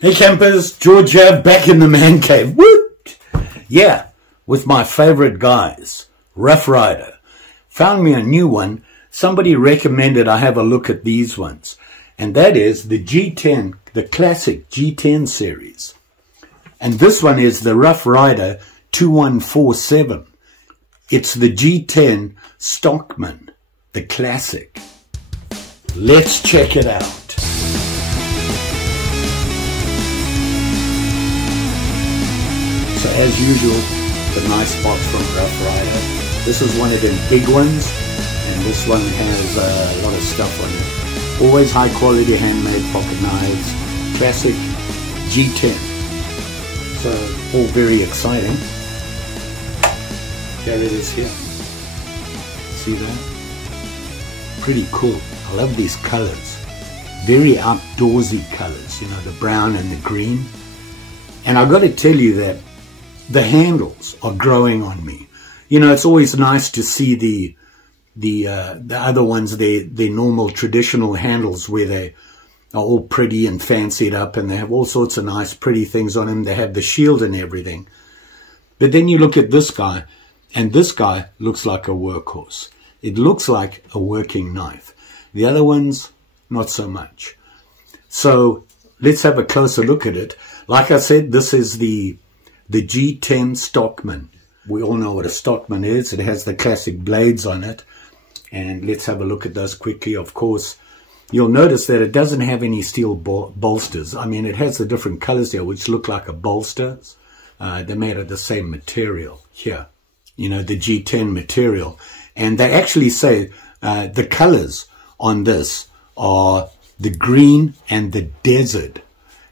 Hey campers, George here, back in the man cave. Woot! Yeah, with my favorite guys, Rough Ryder. Found me a new one. Somebody recommended I have a look at these ones. And that is the G10, the classic G10 series. And this one is the Rough Ryder 2147. It's the G10 Stockman, the classic. Let's check it out. So as usual, the nice box from Rough Ryder. This is one of the big ones, and this one has a lot of stuff on it. Always high quality handmade pocket knives, classic G10. So all very exciting. There it is here. See that? Pretty cool. I love these colors. Very outdoorsy colors, you know, the brown and the green. And I've got to tell you that the handles are growing on me. You know, it's always nice to see the other ones, their normal traditional handles where they are all pretty and fancied up and they have all sorts of nice pretty things on them. They have the shield and everything. But then you look at this guy, and this guy looks like a workhorse. It looks like a working knife. The other ones, not so much. So let's have a closer look at it. Like I said, this is the G10 Stockman. We all know what a Stockman is. It has the classic blades on it. And let's have a look at those quickly. Of course, you'll notice that it doesn't have any steel bolsters. I mean, it has the different colors here, which look like a bolster. They're made of the same material here. You know, the G10 material. And they actually say the colors on this are the green and the desert.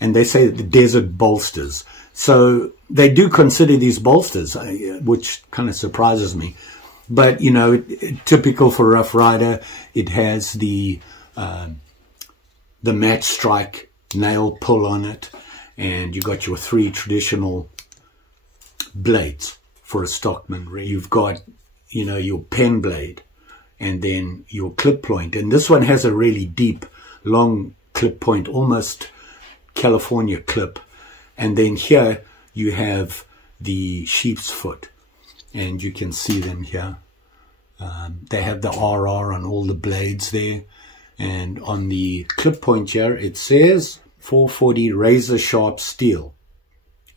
And they say the desert bolsters. So they do consider these bolsters, which kind of surprises me. But, you know, typical for Rough Ryder, it has the match strike nail pull on it. And you got your 3 traditional blades for a Stockman. You've got, you know, your pen blade and then your clip point. And this one has a really deep, long clip point, almost California clip. And then here you have the sheep's foot, and you can see them here. They have the RR on all the blades there. And on the clip point here, it says 440 razor sharp steel.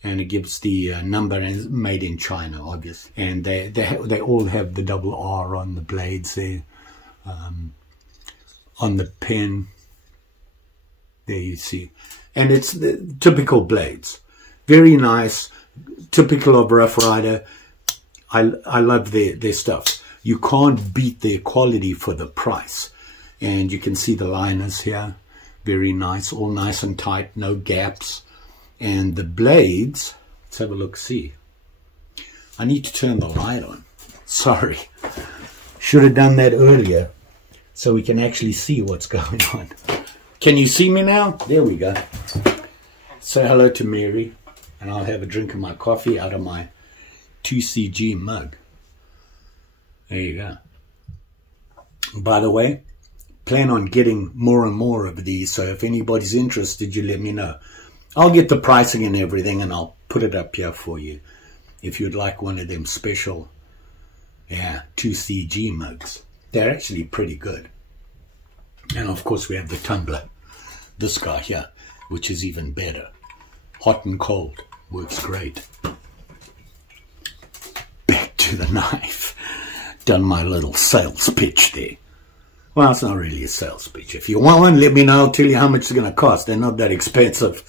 And it gives the number, and made in China, obviously. And they all have the double R on the blades there. On the pen, there you see. And it's the typical blades. Very nice, typical of Rough Ryder. I love their stuff. You can't beat their quality for the price. And you can see the liners here. Very nice, all nice and tight, no gaps. And the blades, let's have a look, see. I need to turn the light on. Sorry. Should have done that earlier so we can actually see what's going on. Can you see me now? There we go. Say hello to Mary, and I'll have a drink of my coffee out of my 2CG mug. There you go. By the way, plan on getting more and more of these, so if anybody's interested, you let me know. I'll get the pricing and everything, and I'll put it up here for you if you'd like one of them special 2CG mugs. They're actually pretty good. And of course we have the tumbler, this guy here, which is even better. Hot and cold, works great. Back to the knife. Done my little sales pitch there. Well, it's not really a sales pitch. If you want one, let me know. I'll tell you how much it's going to cost. They're not that expensive.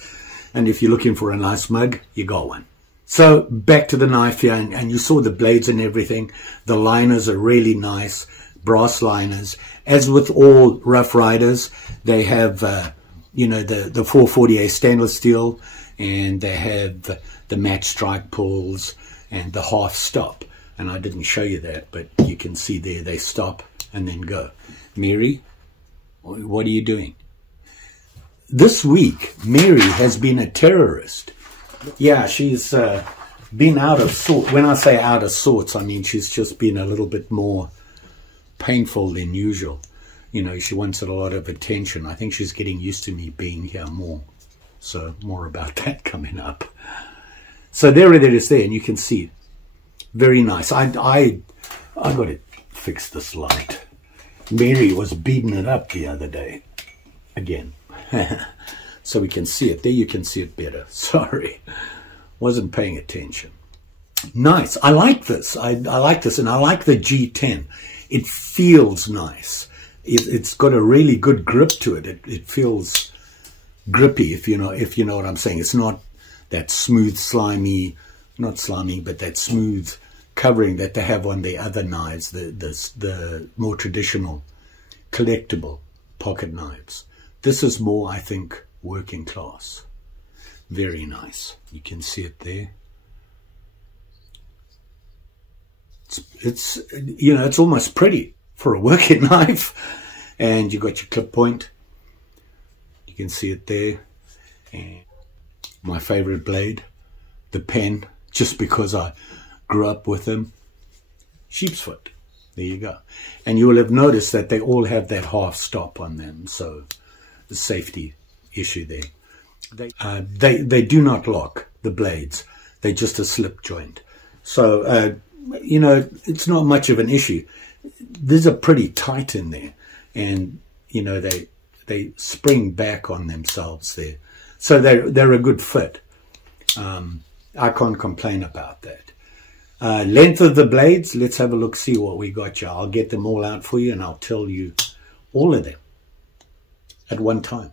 And if you're looking for a nice mug, you got one. So back to the knife here, and you saw the blades and everything. The liners are really nice, brass liners. As with all Rough Ryders, they have, you know, the 440A stainless steel, and they have the match strike pulls and the half stop. And I didn't show you that, but you can see there they stop and then go. Mary, what are you doing? This week, Mary has been a terrorist. Yeah, she's been out of sorts. When I say out of sorts, I mean she's just been a little bit more painful than usual. You know, she wants a lot of attention. I think she's getting used to me being here more. So more about that coming up. So there it is there, and you can see it. Very nice. I got to fix this light. Mary was beating it up the other day. Again. So we can see it. There you can see it better. Sorry. Wasn't paying attention. Nice. I like this. I like this, and I like the G10. It feels nice. It's got a really good grip to it. It feels grippy, if you know what I'm saying. It's not that smooth, slimy, not slimy, but that smooth covering that they have on the other knives, the more traditional collectible pocket knives. This is more, I think, working class. Very nice. You can see it there. It's you know, it's almost pretty for a working knife. And you got your clip point. You can see it there. And my favorite blade, the pen, just because I grew up with them. Sheep's foot. There you go. And you will have noticed that they all have that half stop on them. So the safety issue there. They do not lock, the blades. They're just a slip joint. So, you know, it's not much of an issue. These are pretty tight in there. And, you know, they spring back on themselves there. So they're a good fit. I can't complain about that. Length of the blades, let's have a look, see what we got here. I'll get them all out for you, and I'll tell you all of them at one time.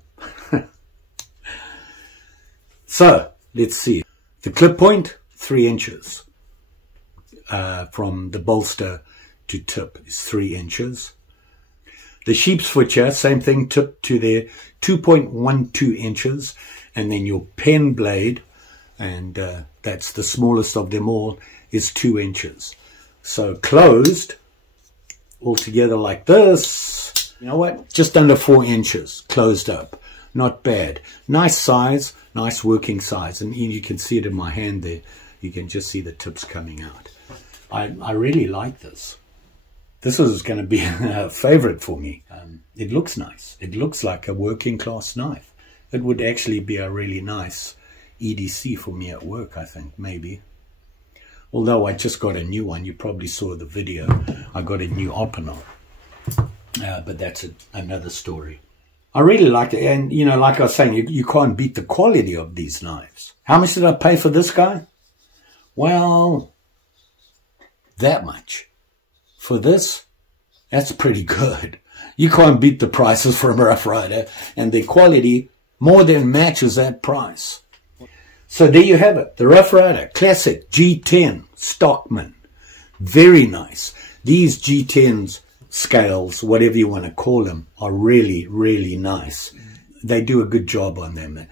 So, let's see. The clip point, 3 inches. From the bolster to tip is 3 inches. The sheep's foot here, same thing, tip to there, 2.12 inches. And then your pen blade, and that's the smallest of them all, is 2 inches. So closed, all together like this. You know what? Just under 4 inches, closed up. Not bad. Nice size, nice working size. And you can see it in my hand there. You can just see the tips coming out. I really like this. This is going to be a favorite for me. It looks nice. It looks like a working class knife. It would actually be a really nice EDC for me at work, I think, maybe. Although I just got a new one. You probably saw the video. I got a new Opinel. But that's another story. I really like it. And, you know, like I was saying, you can't beat the quality of these knives. How much did I pay for this guy? Well, that much. For this, that's pretty good. You can't beat the prices from Rough Ryder. And the quality more than matches that price. So there you have it. The Rough Ryder Classic G10 Stockman. Very nice. These G10s, scales, whatever you want to call them, are really, really nice. They do a good job on them.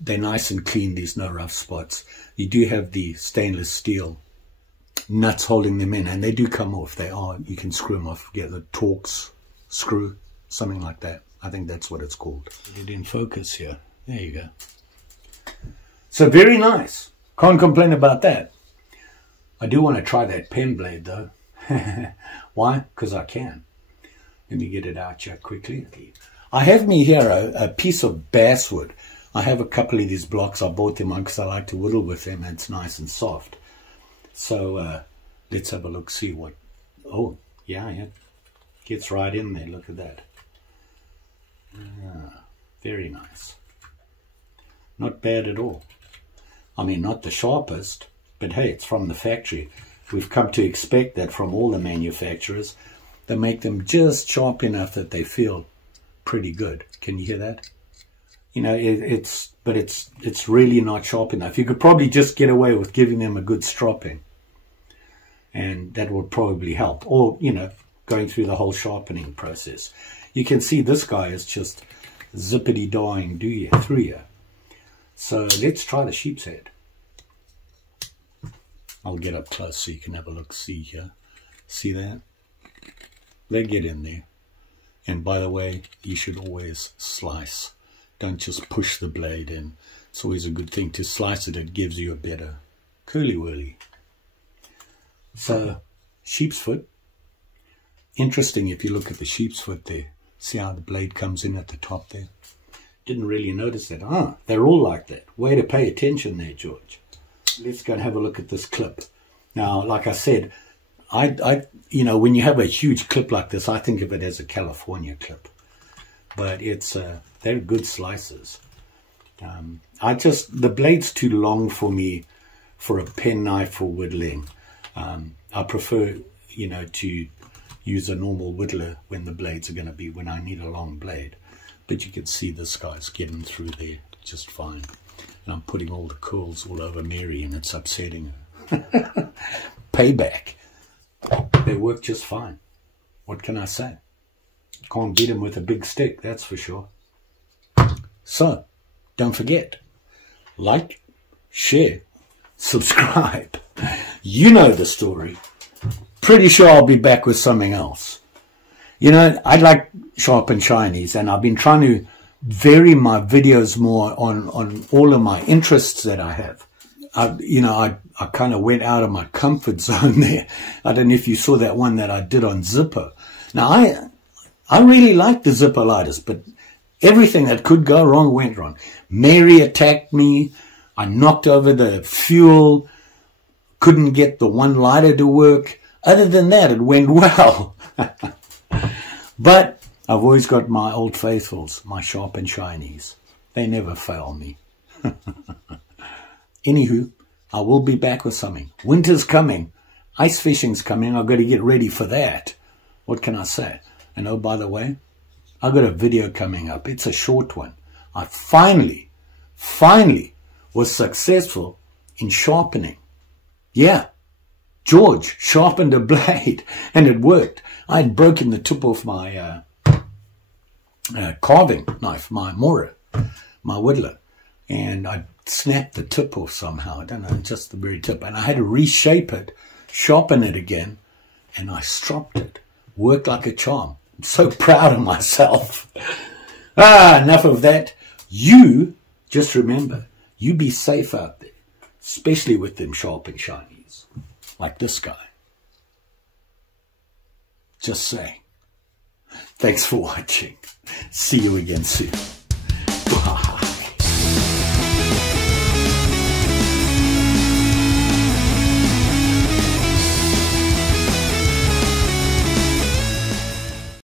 They're nice and clean, these no rough spots. You do have the stainless steel nuts holding them in, and they do come off. They are, you can screw them off, get the Torx screw, something like that. I think that's what it's called. Get it in focus here. There you go. So very nice. Can't complain about that. I do want to try that pen blade though. Why? Because I can. Let me get it out here quickly. I have me here a piece of basswood. I have a couple of these blocks. I bought them on because I like to whittle with them, and it's nice and soft. So let's have a look, see what... Oh, yeah, it gets right in there. Look at that. Very nice. Not bad at all. I mean, not the sharpest, but hey, it's from the factory. We've come to expect that from all the manufacturers. They make them just sharp enough that they feel pretty good. Can you hear that? You know, it's really not sharp enough. You could probably just get away with giving them a good stropping, and that would probably help. Or, you know, going through the whole sharpening process. You can see this guy is just zippity-dawing through here. So let's try the sheep's head. I'll get up close so you can have a look, see here. See that? They get in there. And by the way, you should always slice. Don't just push the blade in. It's always a good thing to slice it. It gives you a better curly-whirly. So, sheep's foot. Interesting if you look at the sheep's foot there. See how the blade comes in at the top there? Didn't really notice that. Ah, they're all like that. Way to pay attention there, George. Let's go and have a look at this clip. Now, like I said, you know, when you have a huge clip like this, I think of it as a California clip. But it's, they're good slices. The blade's too long for me for a pen knife for whittling. I prefer, you know, to use a normal whittler when the blades are going to be, when I need a long blade. But you can see this guy's getting through there just fine. And I'm putting all the curls all over Mary and it's upsetting her. Payback. They work just fine. What can I say? Can't beat them with a big stick, that's for sure. So, don't forget, like, share, subscribe. You know the story. Pretty sure I'll be back with something else. You know, I like sharp and shinies, and I've been trying to vary my videos more on all of my interests that I have. I kind of went out of my comfort zone there. I don't know if you saw that one that I did on Zippo. Now, I really like the Zippo lighters, but everything that could go wrong went wrong. Mary attacked me. I knocked over the fuel. Couldn't get the one lighter to work. Other than that, it went well. But I've always got my old faithfuls, my sharp and shinies. They never fail me. Anywho, I will be back with something. Winter's coming. Ice fishing's coming. I've got to get ready for that. What can I say? And oh, by the way, I've got a video coming up. It's a short one. I finally was successful in sharpening. Yeah, George sharpened a blade and it worked. I had broken the tip off my carving knife, my Mora, my whittler, and I snapped the tip off somehow. I don't know, just the very tip. And I had to reshape it, sharpen it again, and I stropped it. Worked like a charm. I'm so proud of myself. Enough of that. You, just remember, you be safe out there, especially with them sharp and shinies, like this guy. Just saying. Thanks for watching. See you again soon.